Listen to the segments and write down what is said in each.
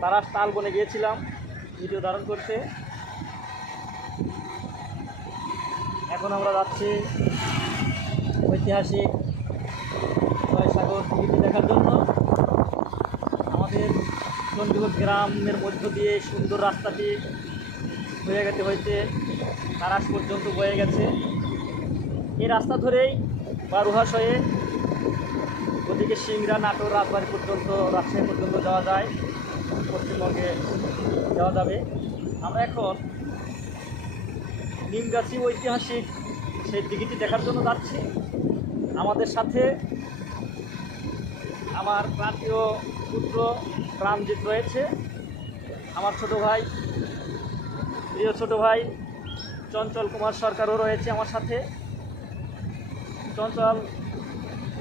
তারাস তাল বনে গিয়েছিলাম ভিডিও ধারণ করতে। এখন আমরা যাচ্ছি ঐতিহাসিক জয়সাগর দিঘিটি দেখার জন্য। আমাদের চণ্ডীগড় গ্রামের মধ্য দিয়ে সুন্দর রাস্তাটি হয়ে গেছে হয়েছে তারাস পর্যন্ত বয়ে গেছে। এই রাস্তা ধরেই বারুহাস হয়ে ওদিকে সিংড়া, নাটোর, রাজবাড়ি পর্যন্ত, রাজশাহী পর্যন্ত যাওয়া যায়, পশ্চিমবঙ্গে যাওয়া যাবে। আমরা এখন নিমগাছি ঐতিহাসিক সেই দিঘিটি দেখার জন্য যাচ্ছি। আমাদের সাথে আমার প্রাণপ্রিয় পুত্র প্রাণজিৎ রয়েছে, আমার ছোট ভাই, প্রিয় ছোট ভাই চঞ্চল কুমার সরকারও রয়েছে আমার সাথে। চঞ্চল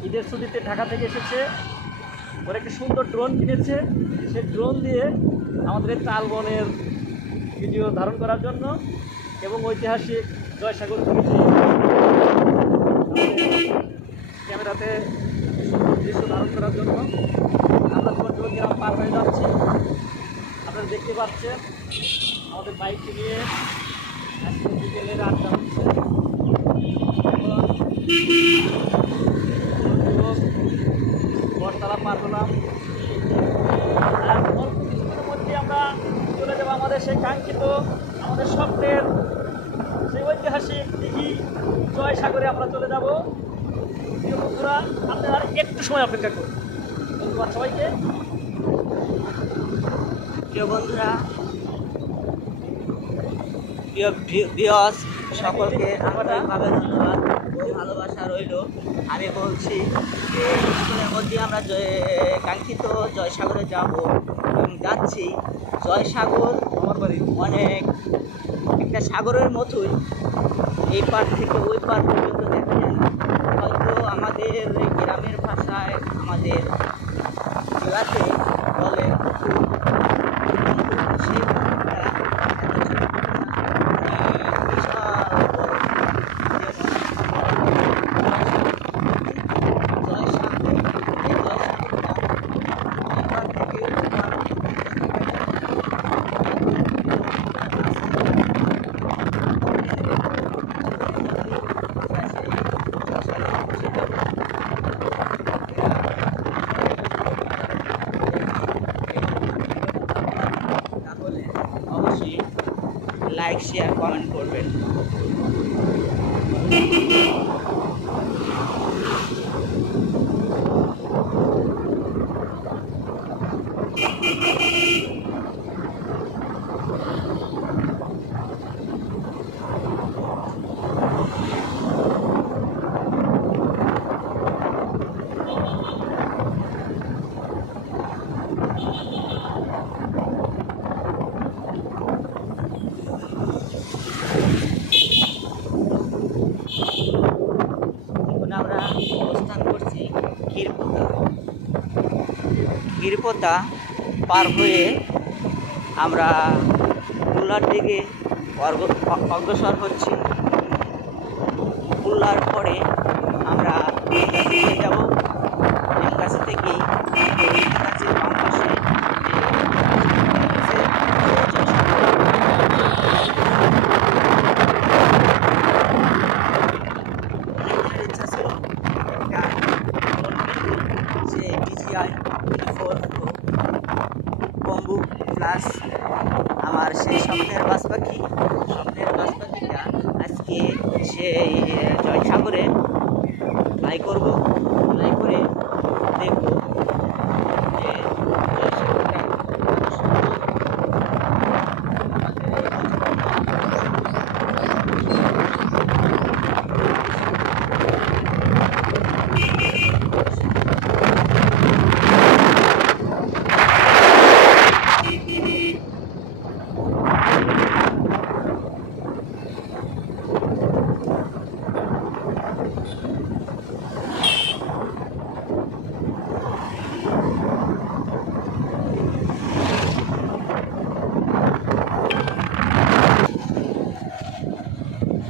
ঈদের ছুটিতে ঢাকা থেকে এসেছে, ওর একটি সুন্দর ড্রোন কিনেছে, সেই ড্রোন দিয়ে আমাদের এই তালবনের ভিডিও ধারণ করার জন্য এবং ঐতিহাসিক জয়সাগর দিঘিটি ক্যামেরাতে সুন্দর দৃশ্য ধারণ করার জন্য আমরা চণ্ডীগড় গ্রাম পার হয়ে যাচ্ছি। আপনারা দেখতে পাচ্ছেন আমাদের বাইকটি নিয়ে আজকে বিকেলের আড্ডা হচ্ছে। বটতলা পার হলাম, আর অল্প কিছুক্ষণের মধ্যে আমরা চলে যাবো আমাদের সেই কাঙ্ক্ষিত, আমাদের স্বপ্নের সেই ঐতিহাসিক দিঘি জয়সাগরে আমরা চলে যাব। প্রিয় বন্ধুরা, আপনারা একটু সময় অপেক্ষা করুন। ধন্যবাদ সবাইকে। প্রিয় বন্ধুরা, প্রিয় ভিউয়ার্স সকলকে আন্তরিকভাবে ধন্যবাদ ও ভালোবাসা রইল। আমি বলছি যে কিছুক্ষণের মধ্যে আমরা কাঙ্ক্ষিত জয়সাগরে যাব এবং যাচ্ছি। জয়সাগর আমার বাড়ি অনেক একটা সাগরের মতোই, এই পার থেকে ওই পার পর্যন্ত দেখা যায় না। হয়তো আমাদের গ্রামের ভাষায় আমাদের জেলাতে বলে অবশ্যই লাইক, শেয়ার, কমেন্ট করবেন। আমরা অবস্থান করছি ক্ষীরপোতা পার হয়ে আমরা খুলনার দিকে অগ্রসর হচ্ছি। খুলনার পরে আমরা নিমগাছি যাব। নিমগাছি থেকে নিমগাছির বাম পাশে বম্বু প্লাস আমার সেই স্বপ্নের বাস পাখিটা আজকে সেই জয়সাগরে ফ্লাই করবো। ফ্লাই করে দেখবো যে জয়সাগরটা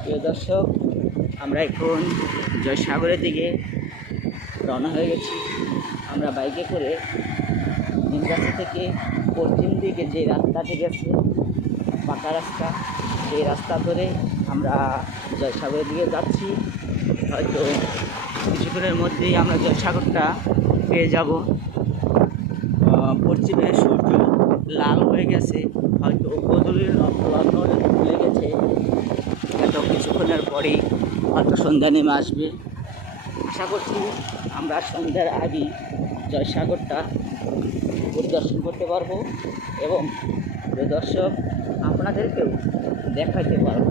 প্রিয় দর্শক, আমরা এখন জয়সাগরের দিকে রওনা হয়ে গেছি। আমরা বাইকে করে আমগাছি থেকে পশ্চিম দিকে যে রাস্তাটি গেছে পাকা রাস্তা, সেই রাস্তা ধরে আমরা জয়সাগরের দিকে যাচ্ছি। হয়তো কিছুক্ষণের মধ্যেই আমরা জয়সাগরটা পেয়ে যাব। পশ্চিমে সূর্য লাল হয়ে গেছে, হয়তো গোধূলির লগ্ন ভুলে গেছে, এত কিছুক্ষণের পরেই হয়তো সন্ধ্যা নেমে আসবে। আশা করছি আমরা সন্ধ্যার আগেই জয়সাগরটা পরিদর্শন করতে পারবো এবং প্রিয় দর্শক আপনাদেরকেও দেখাতে পারবো।